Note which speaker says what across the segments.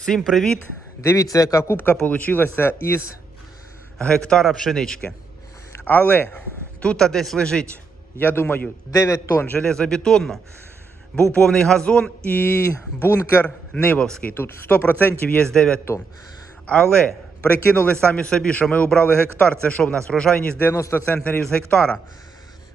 Speaker 1: Всім привіт! Дивіться, яка кубка вийшла із гектара пшенички. Але тут десь лежить, я думаю, 9 тонн железобетонно. Був повний газон і бункер Нивовський. Тут 100% є 9 тонн. Але прикинули самі собі, що ми обрали гектар. Це що в нас? Врожайність 90 центнерів з гектара.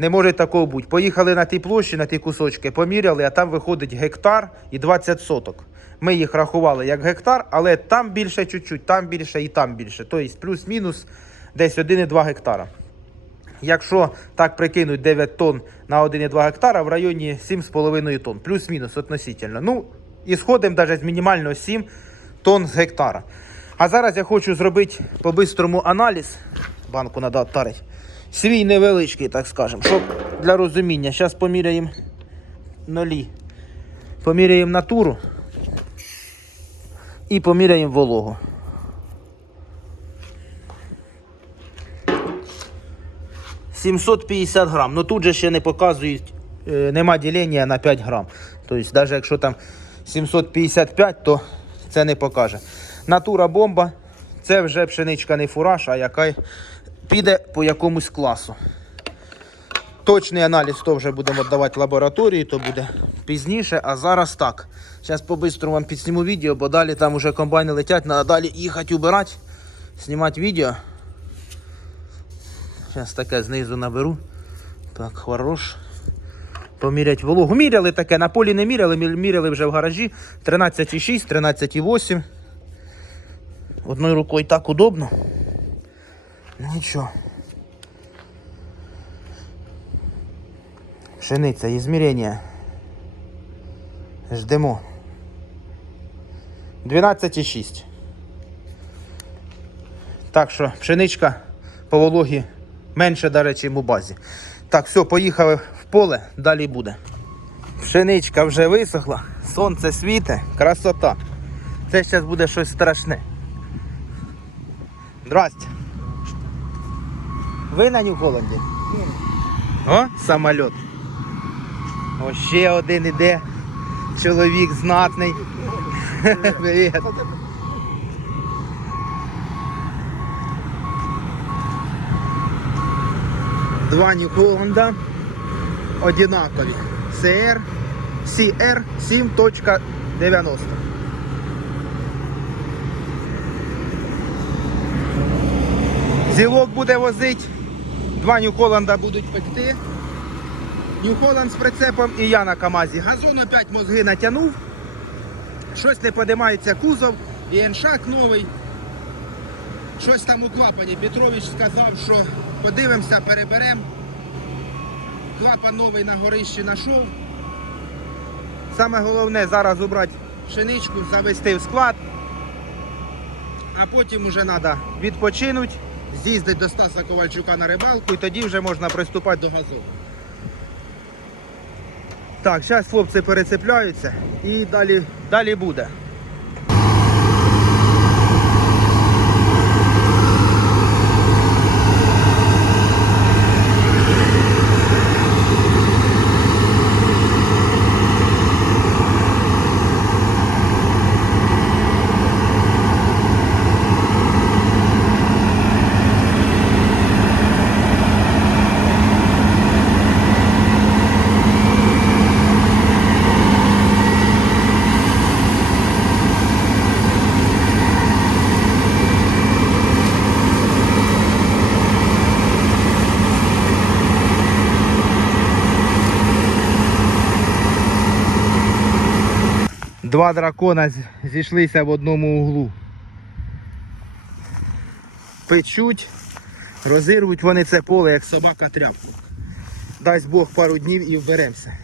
Speaker 1: Не може такого бути. Поїхали на ті площі, на ті кусочки, поміряли, а там виходить гектар і 20 соток. Ми їх рахували як гектар, але там більше чуть-чуть, там більше і там більше. Тобто плюс-мінус десь 1,2 гектара. Якщо так прикинуть 9 тонн на 1,2 гектара, в районі 7,5 тонн, плюс-мінус относительно. Ну, і сходимо навіть з мінімального 7 тонн з гектара. А зараз я хочу зробити по-бистрому аналіз. Банку треба оттарити. Свій невеличкий, так скажемо, щоб для розуміння. Зараз поміряємо нолі. Поміряємо натуру і поміряємо вологу. «750 грам. Ну тут же ще не показують, е, нема ділення на 5 грам. Тобто, навіть якщо там 755, то це не покаже. Натура бомба. Це вже пшеничка не фураж, а яка піде по якомусь класу. Точний аналіз то вже будемо давати лабораторії, то буде пізніше. А зараз так. Зараз по-бистрому вам підсніму відео, бо далі там вже комбайни летять, треба далі їхати убирати, знімати відео. Зараз таке знизу наберу. Так, хорош. Помірять вологу. Міряли таке, на полі не міряли, міряли вже в гаражі. 13,6, 13,8. Одною рукою так удобно. Нічого. Пшениця, ізмірення. Ждемо. 12,6. Так що пшеничка по вологі менше, до речі, у базі. Так, все, поїхали в поле, далі буде. Пшеничка вже висохла, сонце світе, красота. Це зараз буде щось страшне. Здрасте. Ви на Нью-Голланді? О, самоліт. О, ще один іде. Чоловік знатний. Привіт. Два Нью-Голланда одинакові. CR CR 7.90. Зілок буде возити. Два Нью-Холланда будуть пекти. Нью-Холланд з прицепом і я на КАМАЗі. Газон опять мозги натягнув. Щось не подимається кузов. І еншак новий. Щось там у клапані. Петрович сказав, що подивимося, переберемо. Клапан новий на горищі знайшов. Саме головне зараз убрати пшеничку, завести в склад. А потім вже треба відпочинути, з'їздити до Стаса Ковальчука на рибалку і тоді вже можна приступати до газу. Так, зараз хлопці перецепляються і далі, далі буде. Два дракона зійшлися в одному углу. Печуть, розірвуть вони це поле, як собака тряпку. Дасть Бог пару днів і вберемося.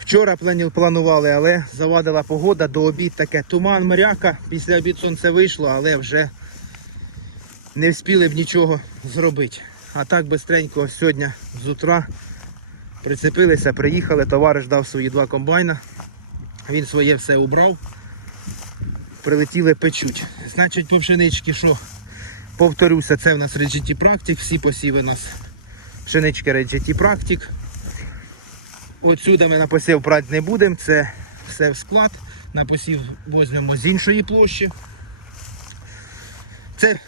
Speaker 1: Вчора планували, але завадила погода, до обід таке туман, моряка. Після обід сонце вийшло, але вже не встигли б нічого зробити. А так бистренько сьогодні з утра прицепилися, приїхали, товариш дав свої два комбайна. Він своє все убрав. Прилетіли печуть. Значить, по пшенички що? Повторюся, це в нас Реджіті Практик, всі посіви у нас пшенички Реджіті Практик. Отсюди ми на посів брати не будемо, це все в склад. на посів возьмемо з іншої площі. Це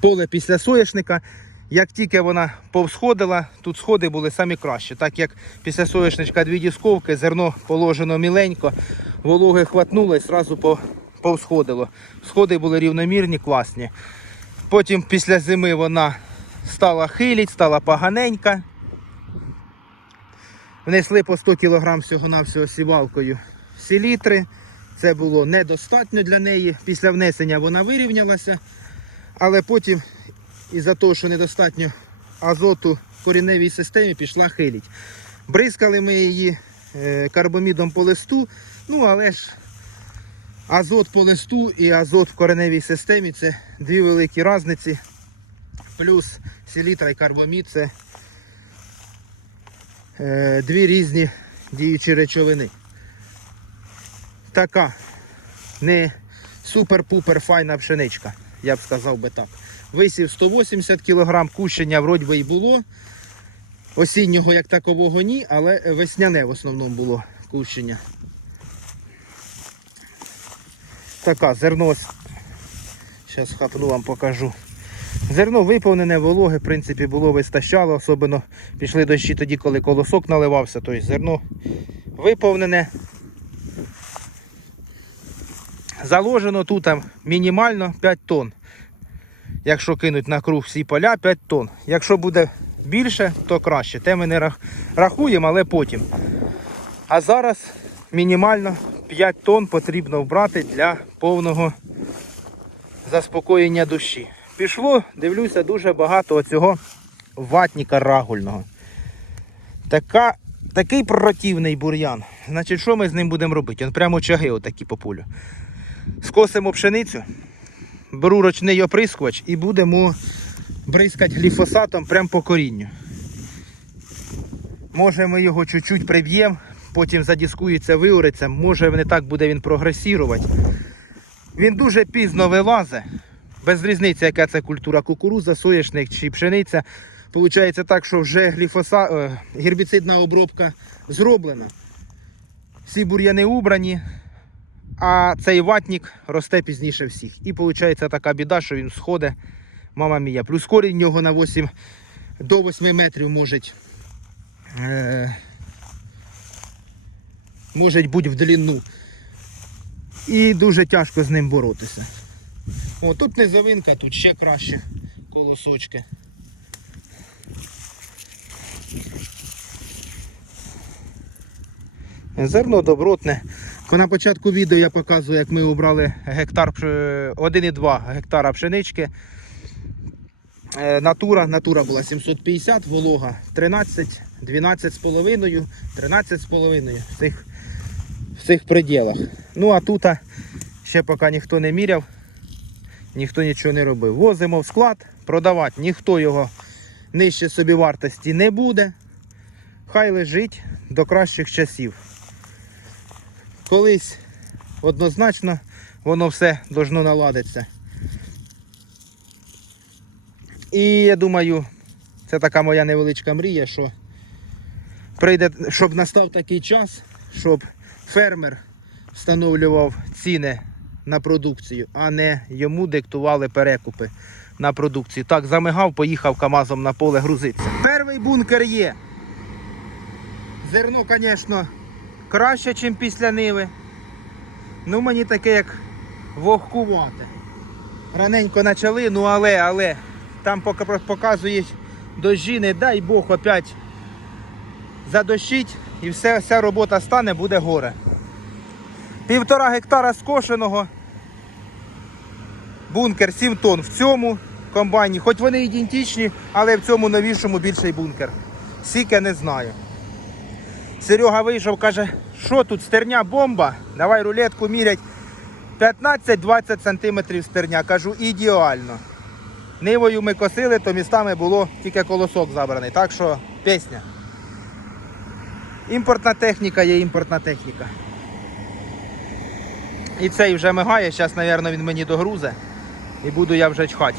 Speaker 1: поле після соняшника. Як тільки вона повсходила, тут сходи були самі кращі. Так як після соняшничка дві дісковки, зерно положено міленько, вологи хватнуло і одразу по, повсходило. Сходи були рівномірні, класні. Потім після зими вона стала хиліть, стала поганенька. Внесли по 100 кг всього-навсього сівалкою селітри. Це було недостатньо для неї. Після внесення вона вирівнялася, але потім, із-за того, що недостатньо азоту в корінневій системі, пішла хиліть. Бризкали ми її е, карбомідом по листу, ну але ж азот по листу і азот в кореневій системі це дві великі різниці. Плюс селітра і карбомід це е, дві різні діючі речовини. Така не супер-пупер файна пшеничка, я б сказав би так. Висів 180 кг, кущення вроді би й було. Осіннього як такового ні, але весняне в основному було кущення. Така зерно. Зараз хапну вам покажу. Зерно виповнене, вологе, в принципі, було вистачало, особливо пішли дощі тоді, коли колосок наливався, тобто зерно виповнене. Заложено тут там мінімально 5 тонн. Якщо кинуть на круг всі поля, 5 тонн. Якщо буде більше, то краще. Те ми не рахуємо, але потім. А зараз мінімально 5 тонн потрібно вбрати для повного заспокоєння душі. Пішло, дивлюся, дуже багато оцього ватніка рагульного. Така, такий противний бур'ян. Значить, що ми з ним будемо робити? Он прямо чаги отакі по полю. Скосимо пшеницю, беру ручний оприскувач і будемо бризкати гліфосатом прямо по корінню. Може ми його чуть-чуть приб'ємо, потім задіскується, виориться, може не так буде він прогресувати. Він дуже пізно вилазить, без різниці, яка це культура, кукуруза, соняшник чи пшениця. Получається так, що вже гліфоса... е, гербіцидна обробка зроблена. Всі бур'яни убрані, а цей ватник росте пізніше всіх. І виходить така біда, що він сходить, мама мія. Плюс корінь в нього на 8 до 8 метрів може, може бути в длину. І дуже тяжко з ним боротися. О, тут низовинка, тут ще краще колосочки. Зерно добротне. На початку відео я показую, як ми обрали гектар 1,2 гектара пшенички. Е, Натура, натура була 750, волога 13, 12 з половиною, 13 з половиною в цих, в цих пределах. Ну а тут ще поки ніхто не міряв, ніхто нічого не робив. Возимо в склад, продавати ніхто його нижче собі вартості не буде. Хай лежить до кращих часів. Колись однозначно воно все должно наладитися. І я думаю, це така моя невеличка мрія, що прийде, щоб настав такий час, щоб фермер встановлював ціни на продукцію, а не йому диктували перекупи на продукцію. Так, замигав, поїхав КАМАЗом на поле грузитися. Перший бункер є. Зерно, звісно, краще, ніж після ниви. Ну, мені таке як вогкувате. Раненько почали, ну але, але, там поки показують дощі, не дай Бог опять задощить і все, вся робота стане, буде горе. Півтора гектара скошеного. Бункер 7 тонн в цьому комбайні. Хоч вони ідентичні, але в цьому новішому більший бункер. Сіке не знаю. Серега вийшов, каже, що тут стерня бомба? Давай рулетку мірять. 15-20 сантиметрів стерня. Кажу, ідеально. Нивою ми косили, то містами було тільки колосок забраний. Так що пісня. Імпортна техніка є імпортна техніка. І цей вже мигає, зараз, мабуть, він мені догрузе. І буду я вже чхати.